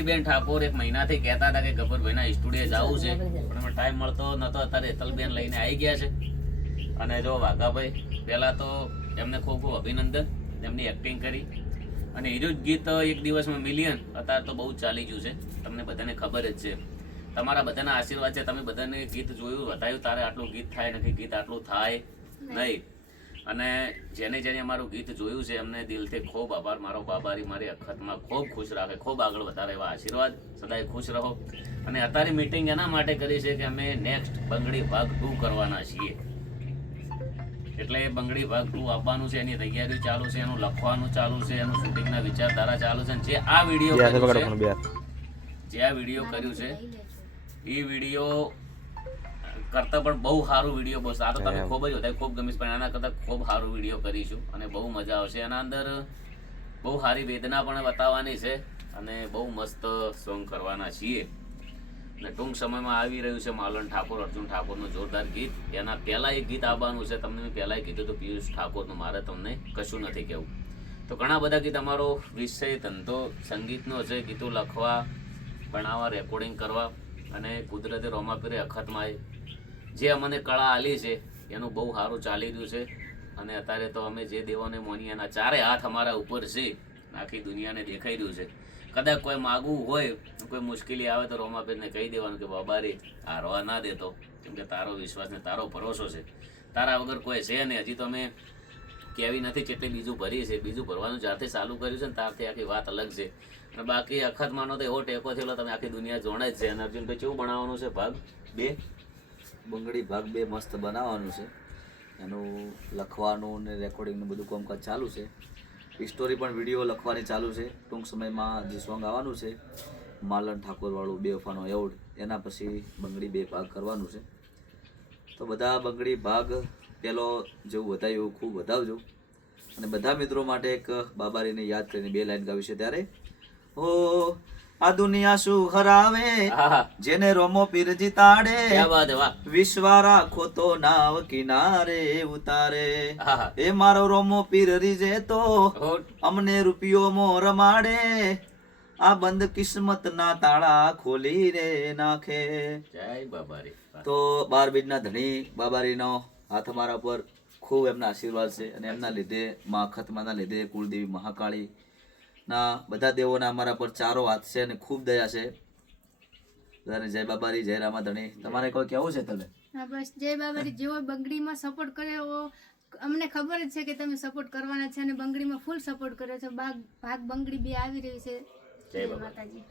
બેન ઠાકોર એક મહિનાથી કહેતા હતા કે ગબ્બરભાઈના સ્ટુડિયો જવું છે. પણ અમે ટાઈમ મળતો નતો. અત્યારે હેતલબેન લઈને આવી ગયા છે. અને જો વાઘાભાઈ પહેલાં તો એમને ખૂબ ખૂબ અભિનંદન. એમની એક્ટિંગ કરી. અને એનું જ ગીત એક દિવસમાં મિલિયન અત્યારે તો બહુ જ ચાલી ગયું છે. તમને બધાને ખબર જ છે. તમારા બધાના આશીર્વાદ છે. તમે બધાને ગીત જોયું બતાવ્યું તારે આટલું ગીત થાય નથી ગીત આટલું થાય. નહીં. અને જેને જેને અમારું ગીત જોયું છે એમને દિલથી ખૂબ આભાર. મારો બાબારી મારી અખતમાં ખૂબ ખુશ રાખે ખૂબ આગળ વધારે એવા આશીર્વાદ. સદાય ખુશ રહો. અને અત્યારે મીટિંગ એના માટે કરી છે કે અમે નેક્સ્ટ બંગડી ભાગ ટુ કરવાના છીએ. એટલે એ બંગડી ભાગ ટુ આપવાનું છે એની તૈયારી ચાલુ છે એનું લખવાનું ચાલુ છે એનું શૂટિંગના વિચારધારા ચાલુ છે. જે આ વીડિયો જે આ વીડિયો કર્યું છે એ વીડિયો કરતા પણ બહુ સારું વીડિયો બસ આ તો તમે ખૂબ જ વધારે ખૂબ ગમીશ પણ આના કરતાં ખૂબ સારું વીડિયો કરીશું અને બહુ મજા આવશે. એના અંદર બહુ સારી વેદના પણ બતાવવાની છે અને બહુ મસ્ત સોંગ કરવાના છીએ. અને ટૂંક સમયમાં આવી રહ્યું છે માલન ઠાકોર અર્જુન ઠાકોરનું જોરદાર ગીત. એના પહેલાં એક ગીત આવવાનું છે. તમને મેં પહેલા કીધું હતું પિયુષ ઠાકોરનું મારે તમને કશું નથી કહેવું. તો ઘણા બધા ગીત અમારો વિષય ધંધો સંગીતનો છે ગીતો લખવા બનાવવા રેકોર્ડિંગ કરવા અને કુદરતી રોમાપીરે અખતમાં જે અમને કળા આલી છે, એનું બહુ સારું ચાલી રહ્યું છે. અને અત્યારે તો અમે જે દેવોને મોનિયાના ચારે હાથ અમારા ઉપર છે, આખી દુનિયાને દેખાઈ રહ્યું છે. કદાચ કોઈ માગવું હોય, કોઈ મુશ્કેલી આવે તો રોમાપીરને કહી દેવાનું કે, બાબા રે, હારવા ના દેતો. કેમ કે તારો વિશ્વાસ ને તારો ભરોસો છે. તારા વગર કોઈ છે નહીં. હજી તો અમે કેવી નથી કેટલી બીજું ભરી છે બીજું ભરવાનું જ્યારથી ચાલુ કર્યું છે ને ત્યારથી આખી વાત અલગ છે. અને બાકી અખતમાનો તો એવો ટેકો થયેલો, તમે આખી દુનિયા જોણે જ છે. અને અર્જુનભાઈ, કેવું બનાવવાનું છે ભાગ બે? બંગડી ભાગ બે મસ્ત બનાવવાનું છે. એનું લખવાનું ને રેકોર્ડિંગનું બધું કામકાજ ચાલુ છે. સ્ટોરી પણ વીડિયો લખવાની ચાલુ છે. ટૂંક સમયમાં જે સોંગ આવવાનું છે, માલન ઠાકોરવાળું બે વફાનો એવોર્ડ, એના પછી બંગડી બે ભાગ કરવાનું છે. તો બધા બંગડી ભાગ પેલો જેવું વધાય એવું ખૂબ વધાવજો. અને બધા મિત્રો માટે એક બાબારીને યાદ કરીને બે લાઈન ગાવી છે ત્યારે ઓ આ દુનિયા શું હરાવે? જેને રોમો પીરજી તાડે? વિશ્વારા વાત છે, વાહ. વિશ્વા રાખો તો નાવ કિનારે ઉતારે. એ મારો રોમો પીર રીજે તો અમને રૂપિયો મો રમાડે આ બંધ કિસ્મત ના તાળા ખોલી રે નાખે. જય તો બાર બીજના ધણી બાબારીનો હાથ અમારા પર ખૂબ એમના આશીર્વાદ છે અને એમના લીધે મા ખતમાના લીધે કુળદેવી મહાકાળી ના બધા દેવોના અમારા પર ચારો હાથ છે અને ખૂબ દયા છે. બધાને જય બાબારી જય રામાધણી. તમારે કોઈ કેવું છે તમે હા બસ. જય બાબારી. જેવો બંગડીમાં સપોર્ટ કર્યો અમને ખબર જ છે કે તમે સપોર્ટ કરવાના છે અને બંગડીમાં ફૂલ સપોર્ટ કર્યો છે. ભાગ ભાગ બંગડી બે આવી રહી છે. જય જય માતાજી.